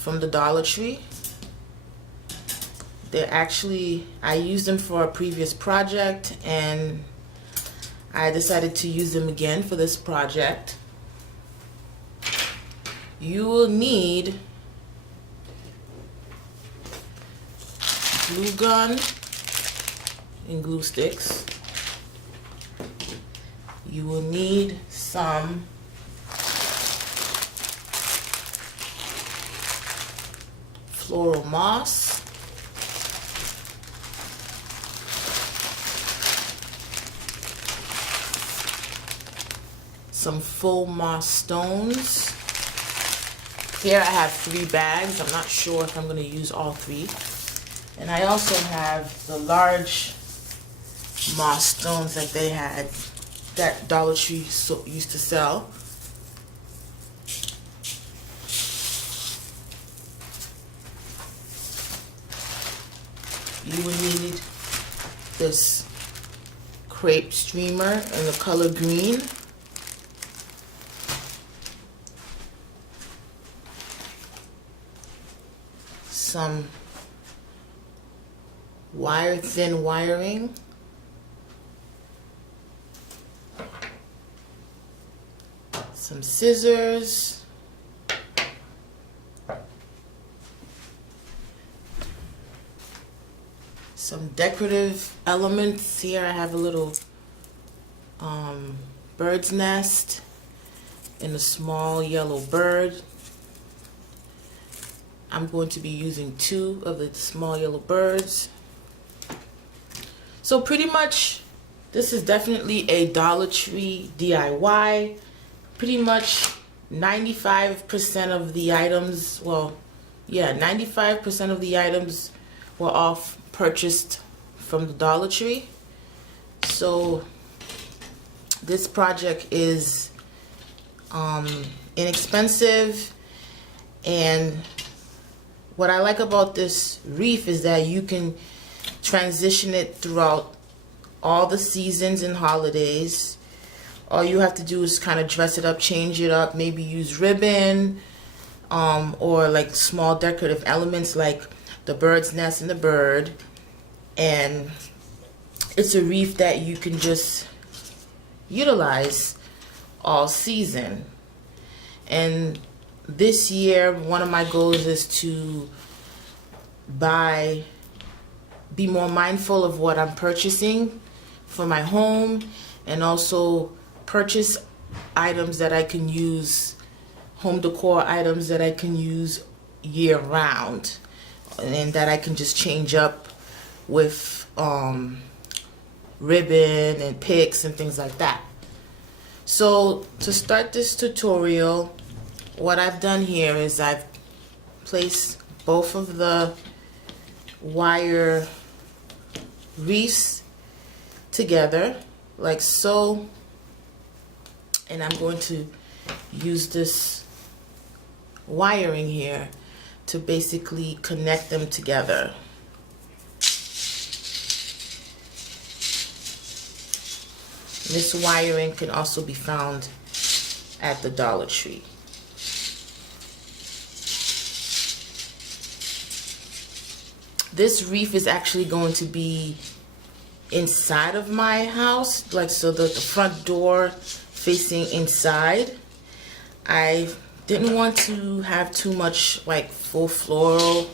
from the Dollar Tree. They're actually, I used them for a previous project and I decided to use them again for this project. You will need glue gun and glue sticks. You will need some floral moss, some faux moss stones. Here I have 3 bags. I'm not sure if I'm going to use all 3. And I also have the large moss stones that they had, that Dollar Tree used to sell. You will need this crepe streamer in the color green. Some thin wiring. Some scissors. Some decorative elements. Here I have a little bird's nest and a small yellow bird. I'm going to be using 2 of the small yellow birds. So pretty much this is definitely a Dollar Tree DIY. Pretty much 95% of the items, well, yeah, 95% of the items were all purchased from the Dollar Tree. So this project is inexpensive, and what I like about this wreath is that you can transition it throughout all the seasons and holidays. All you have to do is kind of dress it up, change it up, maybe use ribbon or like small decorative elements like the bird's nest and the bird. And it's a wreath that you can just utilize all season. And this year, one of my goals is to be more mindful of what I'm purchasing for my home, and also purchase items that I can use, home decor items that I can use year round, and that I can just change up with ribbon and picks and things like that. So to start this tutorial, what I've done here is I've placed both of the wire wreaths together like so, and I'm going to use this wiring here to basically connect them together. This wiring can also be found at the Dollar Tree. This wreath is actually going to be inside of my house, like so the front door facing inside. I didn't want to have too much like full floral,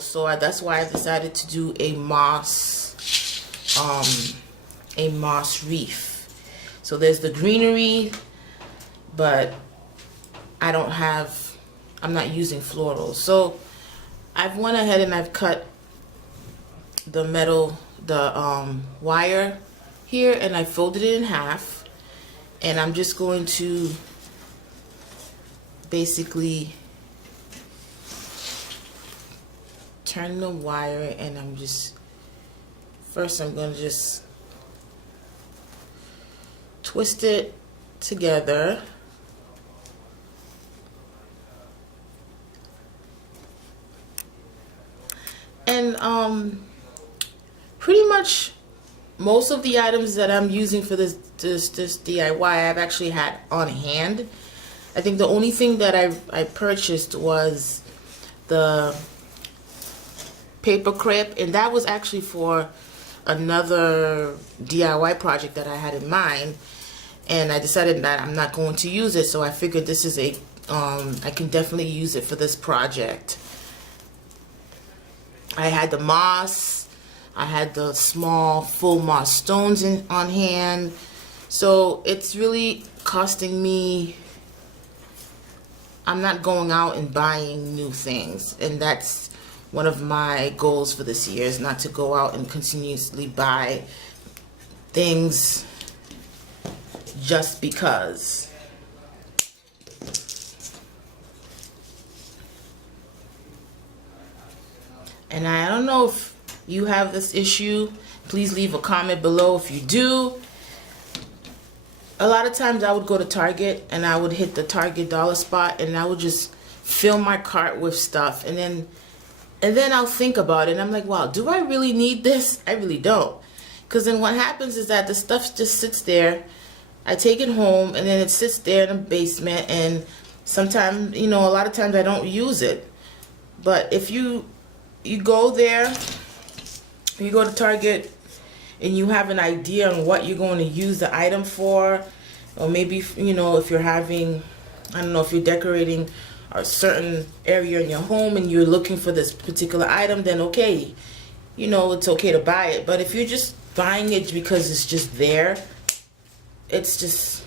so that's why I decided to do a moss wreath. So there's the greenery, but I'm not using florals. So I've went ahead and I've cut the wire here, and I folded it in half, and I'm just going to basically turn the wire, and I'm going to just twist it together. And pretty much most of the items that I'm using for this DIY I've actually had on hand. I think the only thing that I purchased was the paper crepe, and that was actually for another DIY project that I had in mind, and I decided that I'm not going to use it, so I figured this is a I can definitely use it for this project. I had the moss, I had the small full moss stones on hand, so it's really costing me. I'm not going out and buying new things, and that's one of my goals for this year, is not to go out and continuously buy things just because. And I don't know if you have this issue. Please leave a comment below if you do. A lot of times I would go to Target and I would hit the Target dollar spot and I would just fill my cart with stuff, and then I'll think about it and I'm like, wow, do I really need this? I really don't. Because then what happens is that the stuff just sits there. I take it home and then it sits there in the basement, and sometimes, a lot of times I don't use it. But if you go there, you go to Target and you have an idea on what you're going to use the item for, or maybe, if you're having, I don't know, if you're decorating a certain area in your home and you're looking for this particular item, then okay, it's okay to buy it. But if you're just buying it because it's just there, it's just,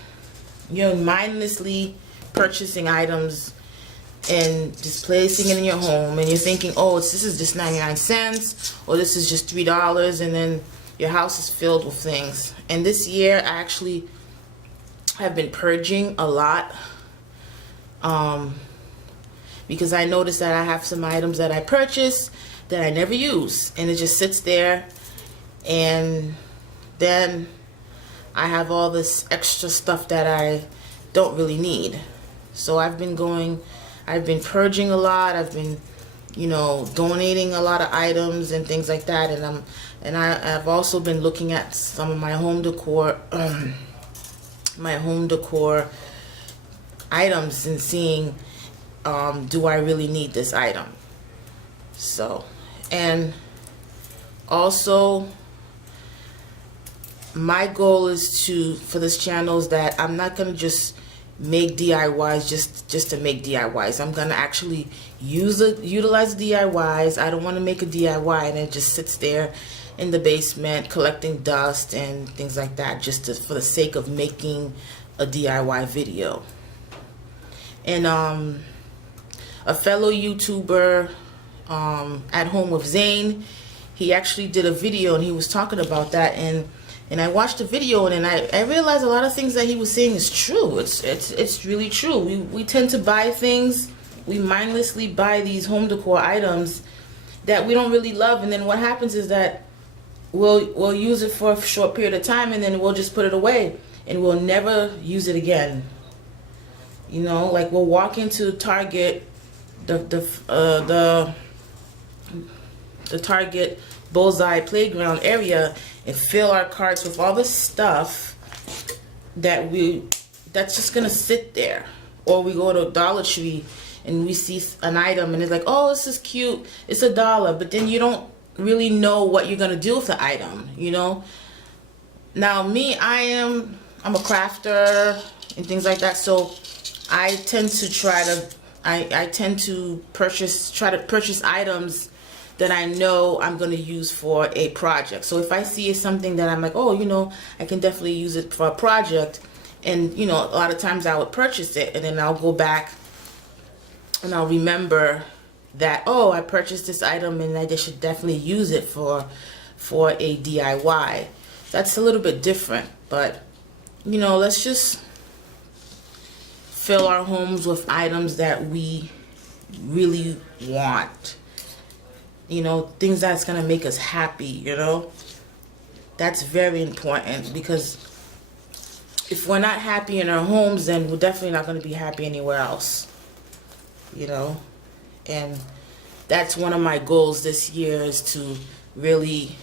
mindlessly purchasing items and just placing it in your home, and you're thinking, oh, this is just 99 cents, or this is just $3, and then your house is filled with things. And this year I actually have been purging a lot, because I noticed that I have some items that I purchased that I never use, and it just sits there, and then I have all this extra stuff that I don't really need. So I've been purging a lot. I've been, donating a lot of items and things like that, and I've also been looking at some of my home decor items and seeing, do I really need this item? So, and also my goal is for this channel is that I'm not gonna just make DIYs just to make DIYs. I'm gonna actually utilize DIYs. I don't want to make a DIY and it just sits there in the basement collecting dust and things like that, just for the sake of making a DIY video. And a fellow YouTuber, At Home with Zane, he actually did a video and he was talking about that, and I watched the video and I realized a lot of things that he was saying is true. It's really true. We tend to buy things, we mindlessly buy these home decor items that we don't really love, and then what happens is that we'll use it for a short period of time and then we'll just put it away and we'll never use it again. Like we'll walk into Target, the Target Bullseye Playground area, and fill our carts with all the stuff that's just gonna sit there. Or we go to Dollar Tree and we see an item and it's like, oh, this is cute, it's $1, but then you don't really know what you're gonna do with the item. Now me, I'm a crafter and things like that, so I tend to purchase items that I know I'm going to use for a project. So if I see something that I'm like, oh, I can definitely use it for a project, and a lot of times I would purchase it and then I'll go back and I'll remember that, oh, I purchased this item and I should definitely use it for a DIY. That's a little bit different, but let's just fill our homes with items that we really want. Things that's gonna make us happy. That's very important, because if we're not happy in our homes, then we're definitely not gonna be happy anywhere else. And that's one of my goals this year, is to really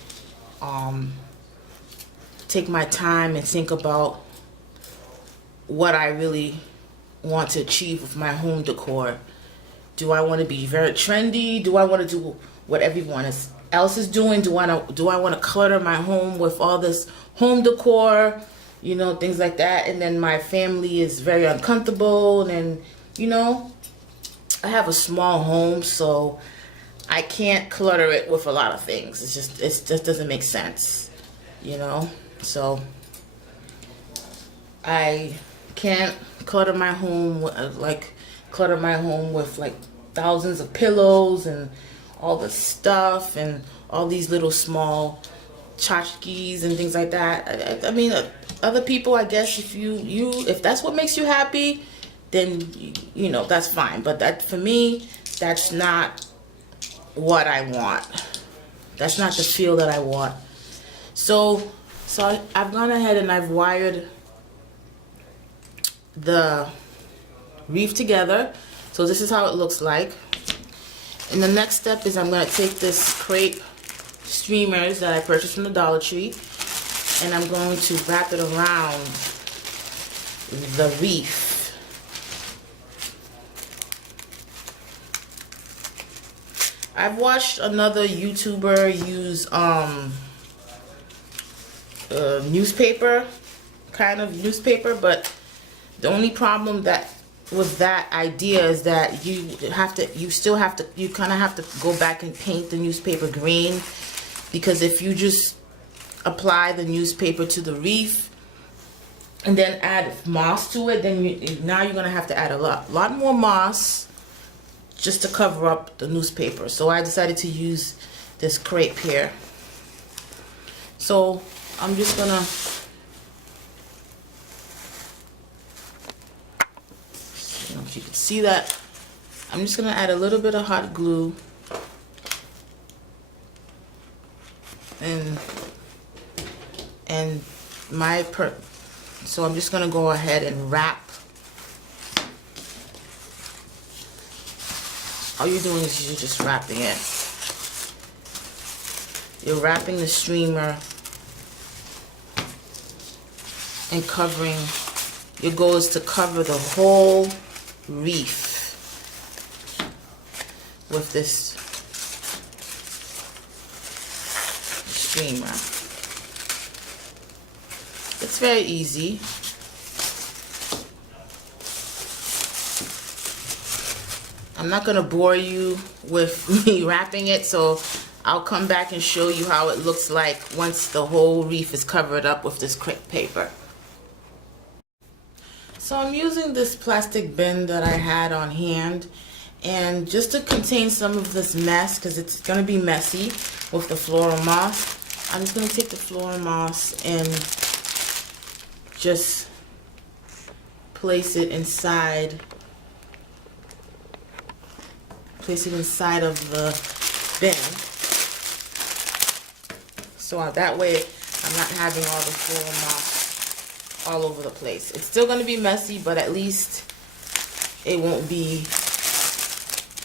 take my time and think about what I really want to achieve with my home decor. Do I want to be very trendy? Do I want to do what everyone else is doing? Do I want to clutter my home with all this home decor, you know, things like that? And then my family is very uncomfortable, and you know, I have a small home, so I can't clutter it with a lot of things. It just doesn't make sense, you know. So I can't clutter my home with like thousands of pillows and all the stuff and all these little small tchotchkes and things like that. I mean, other people, I guess, if that's what makes you happy, then you know, that's fine. But that, for me, that's not what I want. That's not the feel that I want. So I've gone ahead and I've wired the wreath together. So this is how it looks like. And the next step is I'm going to take this crepe streamers that I purchased from the Dollar Tree, and I'm going to wrap it around the wreath. I've watched another YouTuber use newspaper, kind of newspaper, but the only problem with that idea is that you kind of have to go back and paint the newspaper green, because if you just apply the newspaper to the wreath and then add moss to it, then now you're gonna have to add a lot more moss just to cover up the newspaper. So I decided to use this crepe here. So I'm just gonna, I don't know if you can see that, I'm just gonna add a little bit of hot glue and so I'm just gonna go ahead and wrap. All you're doing is you're just wrapping it. You're wrapping the streamer and covering. Your goal is to cover the whole wreath with this streamer. It's very easy. I'm not going to bore you with me wrapping it, so I'll come back and show you how it looks like once the whole wreath is covered up with this crepe paper. So I'm using this plastic bin that I had on hand, and just to contain some of this mess, because it's going to be messy with the floral moss, I'm just going to take the floral moss and just place it inside of the bin, so that way I'm not having all the floral moss all over the place. It's still going to be messy, but at least it won't be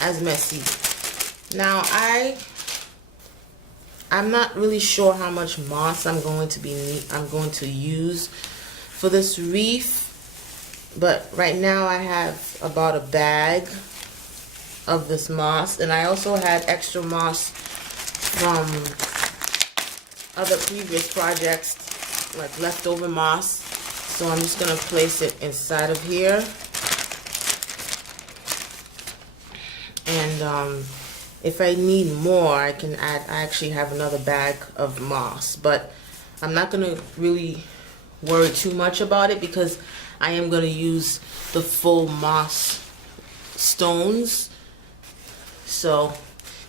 as messy. Now I'm not really sure how much moss I'm going to use for this wreath, but right now I have about a bag of this moss, and I also had extra moss from other previous projects, like leftover moss. So I'm just gonna place it inside of here, and if I need more, I can add. I actually have another bag of moss, but I'm not gonna really worry too much about it because I am gonna use the full moss stones. So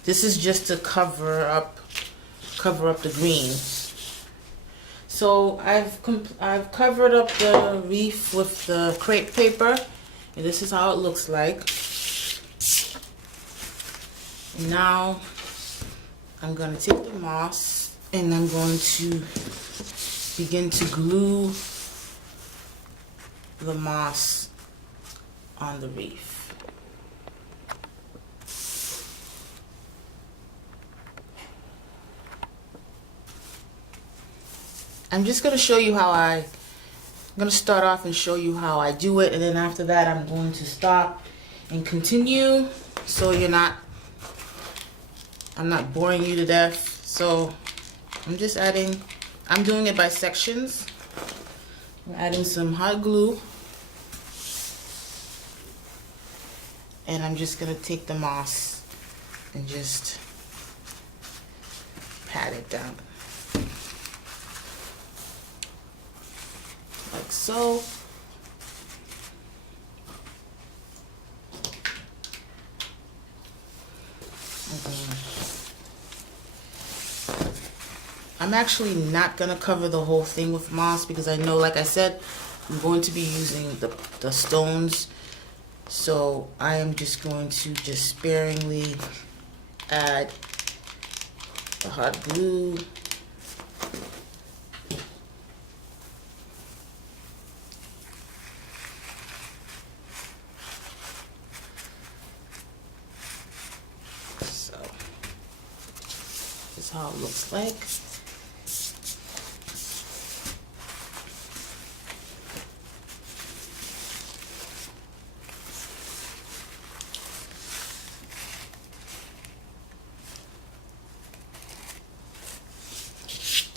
this is just to cover up the greens. So I've covered up the wreath with the crepe paper, and this is how it looks like. Now I'm going to take the moss and I'm going to begin to glue the moss on the wreath. I'm just going to show you how I I'm going to start off and show you how I do it, and then after that I'm going to stop and continue so I'm not boring you to death. So I'm just adding, I'm doing it by sections. I'm adding some hot glue, and I'm just going to take the moss and just pat it down like so. I'm actually not going to cover the whole thing with moss because I know, like I said, I'm going to be using the stones. So I am just going to just sparingly add the hot glue. So this is how it looks like.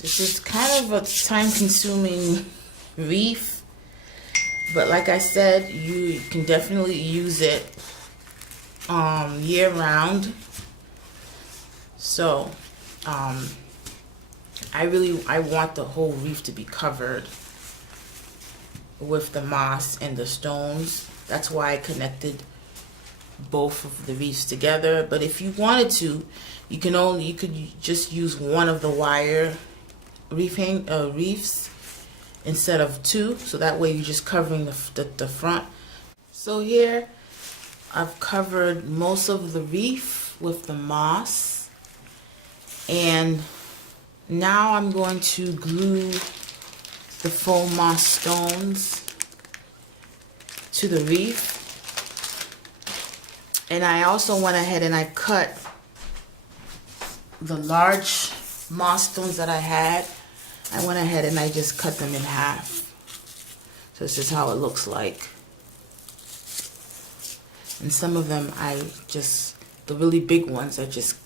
This is kind of a time-consuming wreath, but like I said, you can definitely use it year-round. So I want the whole wreath to be covered with the moss and the stones. That's why I connected both of the wreaths together. But if you wanted to, you could just use one of the wire wreaths instead of two, so that way you're just covering the front. So here I've covered most of the wreath with the moss, and now I'm going to glue the faux moss stones to the wreath. And I also went ahead and I cut the large moss stones that I had. I went ahead and I just cut them in half. So this is how it looks like. And some of them the really big ones, I just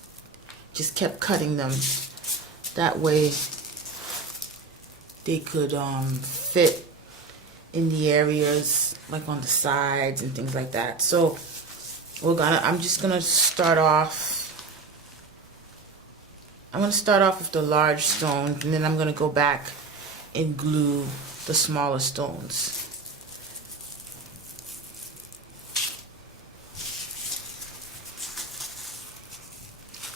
kept cutting them. That way they could fit in the areas like on the sides and things like that. So I'm just gonna start off. I'm going to start off with the large stones, and then I'm going to go back and glue the smaller stones.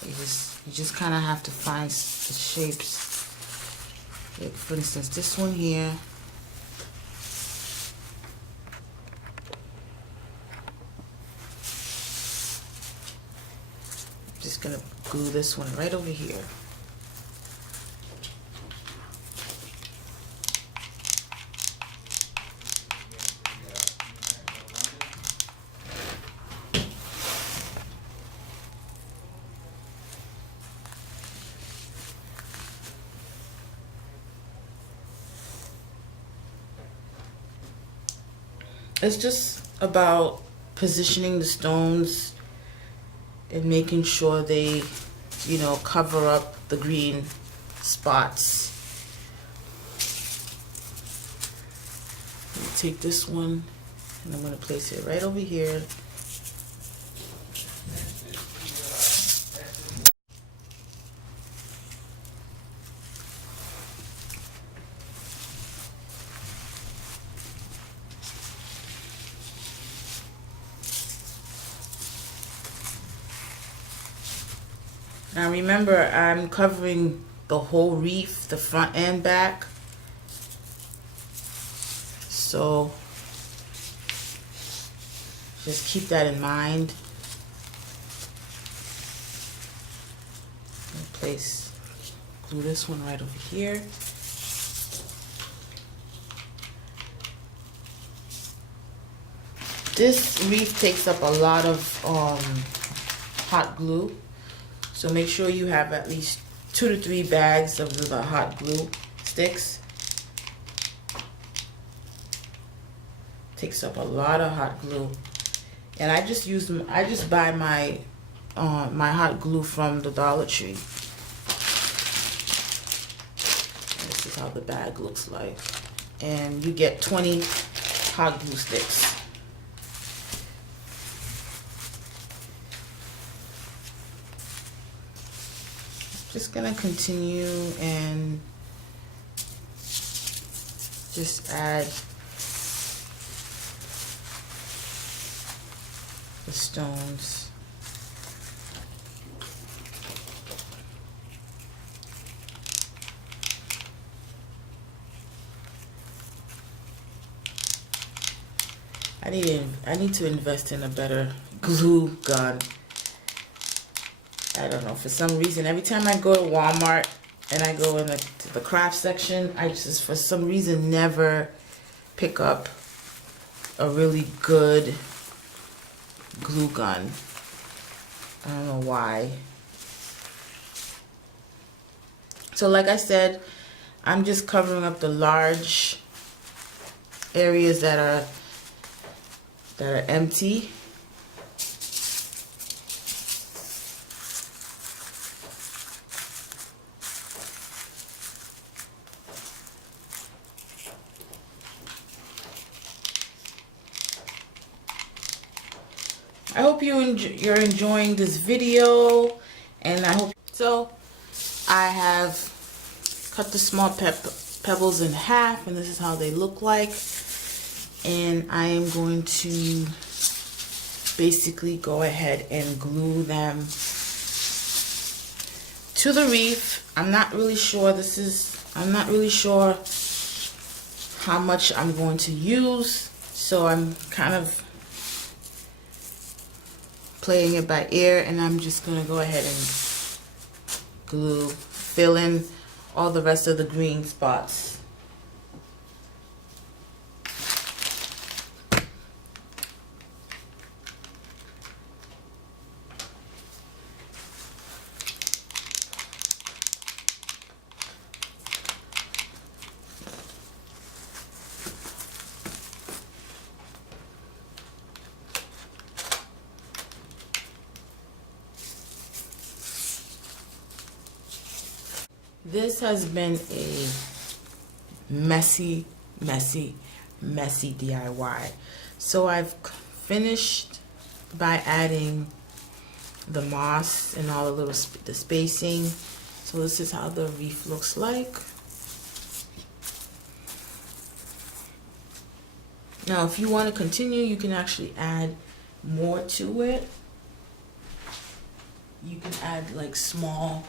You just kind of have to find the shapes. Like for instance, this one here. Just gonna glue this one right over here. It's just about positioning the stones and making sure they, cover up the green spots. Take this one and I'm going to place it right over here. Now remember, I'm covering the whole wreath, the front and back. So just keep that in mind. Glue this one right over here. This wreath takes up a lot of hot glue. So make sure you have at least 2 to 3 bags of the hot glue sticks. Takes up a lot of hot glue. And I just use them. I just buy my my hot glue from the Dollar Tree. And this is how the bag looks like. And you get 20 hot glue sticks. Just gonna continue and just add the stones. I need to invest in a better glue gun. I don't know, for some reason, every time I go to Walmart and I go in to the craft section, I just, for some reason, never pick up a really good glue gun. I don't know why. So like I said, I'm just covering up the large areas that are empty. I hope you're enjoying this video, and I hope so. I have cut the small pebbles in half, and this is how they look like. And I am going to basically go ahead and glue them to the wreath. I'm not really sure how much I'm going to use, so I'm kind of playing it by ear, and I'm just going to go ahead and fill in all the rest of the green spots. This has been a messy DIY. So I've finished by adding the moss and all the the spacing. So this is how the wreath looks like. Now if you want to continue, you can actually add more to it. You can add like small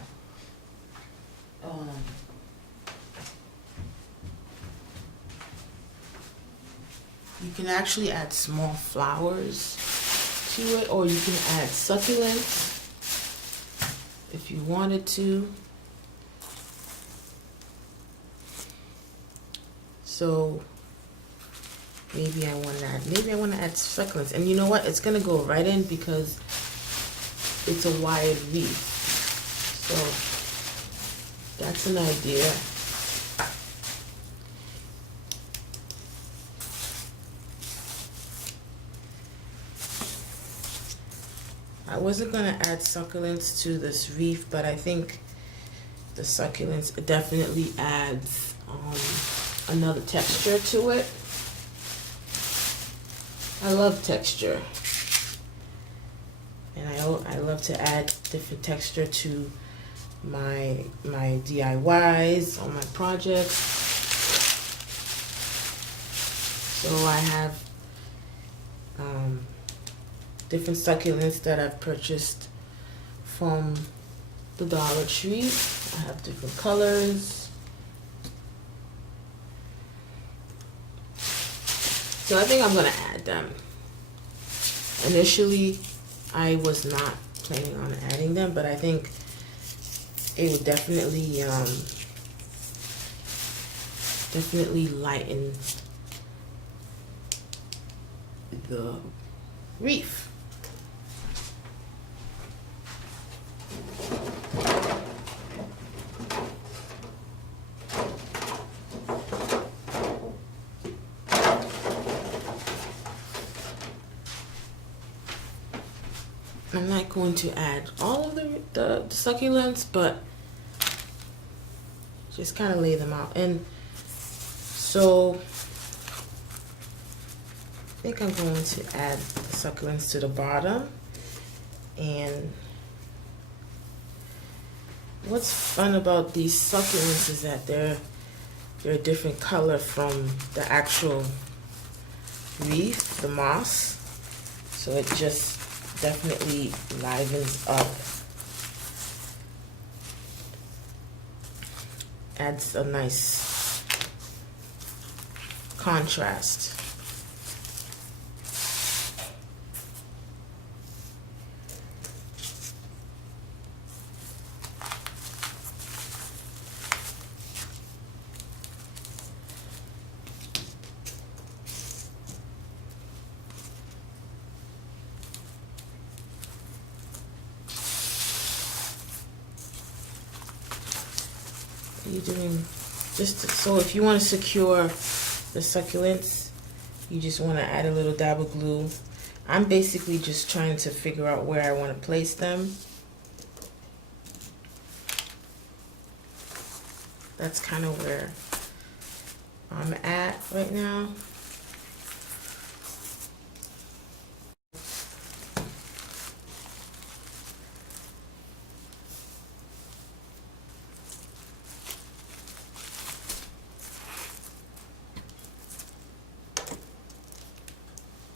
you can actually add small flowers to it, or you can add succulents if you wanted to. So maybe I want to add succulents, and you know what? It's gonna go right in because it's a wide wreath. So that's an idea. I wasn't gonna add succulents to this wreath, but I think the succulents definitely adds another texture to it. I love texture, and I love to add different texture to my DIYs or my projects. So I have different succulents that I've purchased from the Dollar Tree. I have different colors. So I think I'm gonna add them. Initially, I was not planning on adding them, but I think it would definitely lighten the wreath. I'm not going to add all of the succulents, but just kind of lay them out. And so I think I'm going to add the succulents to the bottom. And what's fun about these succulents is that they're a different color from the actual wreath, the moss. So it just definitely livens up, adds a nice contrast. You're doing just so if you want to secure the succulents, you just want to add a little dab of glue. I'm basically just trying to figure out where I want to place them. That's kind of where I'm at right now.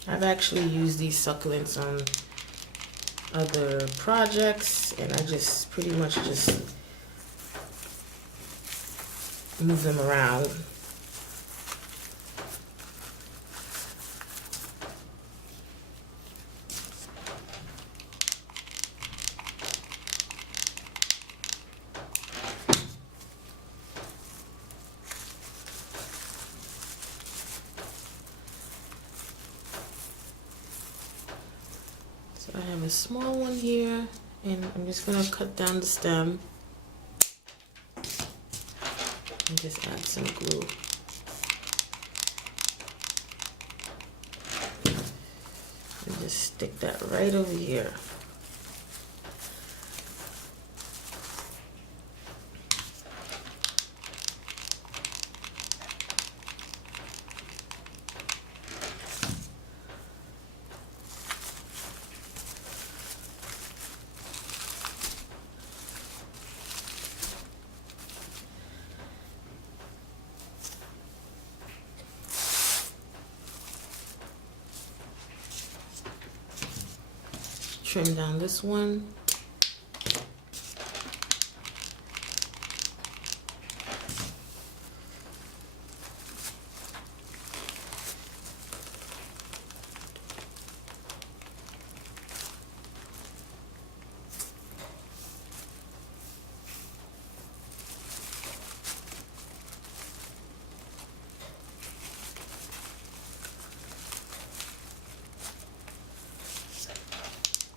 I've actually used these succulents on other projects, and I just pretty much just move them around. So I have a small one here, and I'm just gonna cut down the stem and just add some glue. And just stick that right over here. Trim down this one.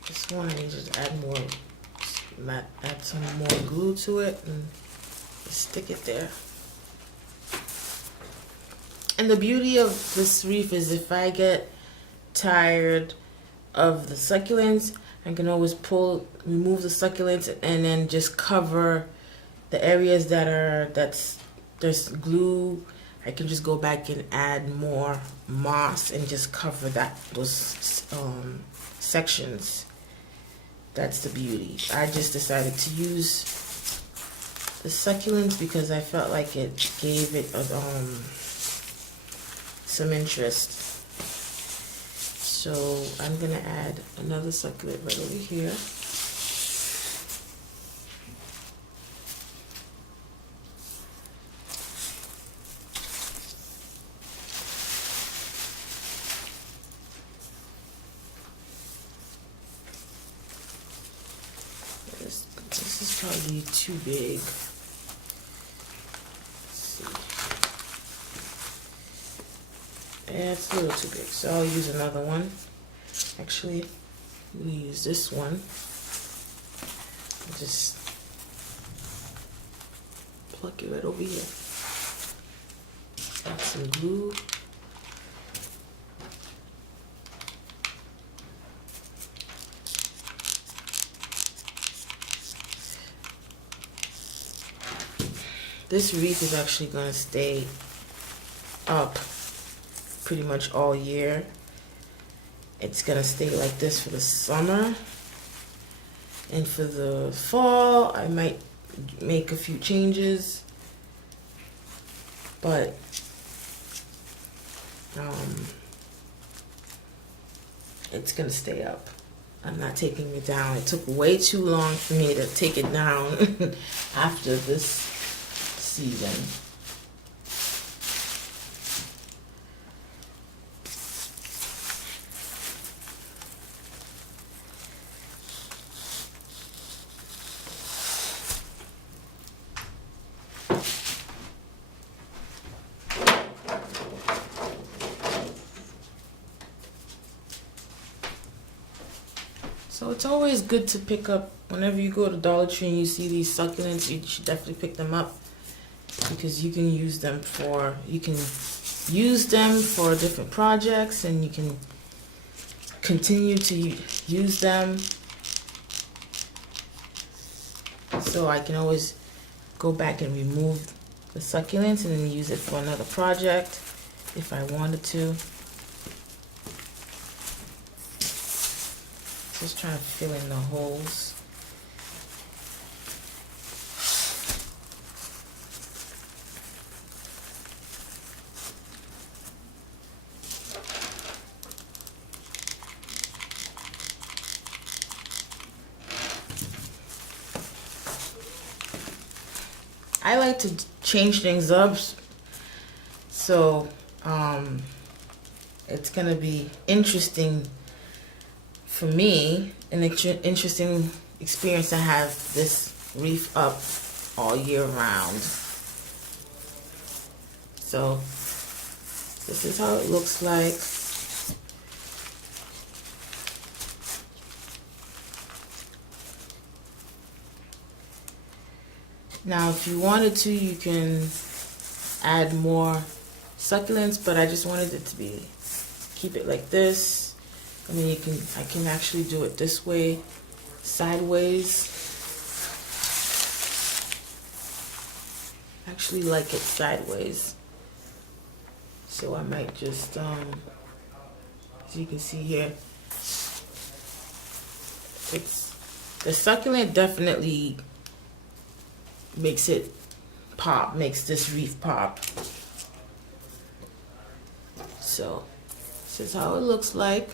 This one, I just add some more glue to it and just stick it there. And the beauty of this wreath is if I get tired of the succulents, I can always remove the succulents and then just cover the areas there's glue. I can just go back and add more moss and just cover those sections. That's the beauty. I just decided to use the succulents because I felt like it gave it some interest. So I'm gonna add another succulent right over here. This is probably too big. Let's see. Yeah, it's a little too big, so I'll use another one. Actually, we use this one. Just pluck it right over here. Add some glue. this wreath is actually going to stay up pretty much all year. It's going to stay like this for the summer. And for the fall, I might make a few changes. But it's going to stay up. I'm not taking it down. It took way too long for me to take it down after this season. So it's always good to pick up, whenever you go to Dollar Tree and you see these succulents, you should definitely pick them up, because you can use them for different projects, and you can continue to use them. So I can always go back and remove the succulents and then use it for another project if I wanted to. Just trying to fill in the holes. I like to change things up, so it's gonna be interesting for me, an interesting experience to have this wreath up all year round. So this is how it looks like. Now if you wanted to, you can add more succulents, but I just wanted it to keep it like this. I mean, I can actually do it this way, sideways. I actually like it sideways. So I might just, as you can see here, the succulent definitely makes it pop, makes this wreath pop. So this is how it looks like.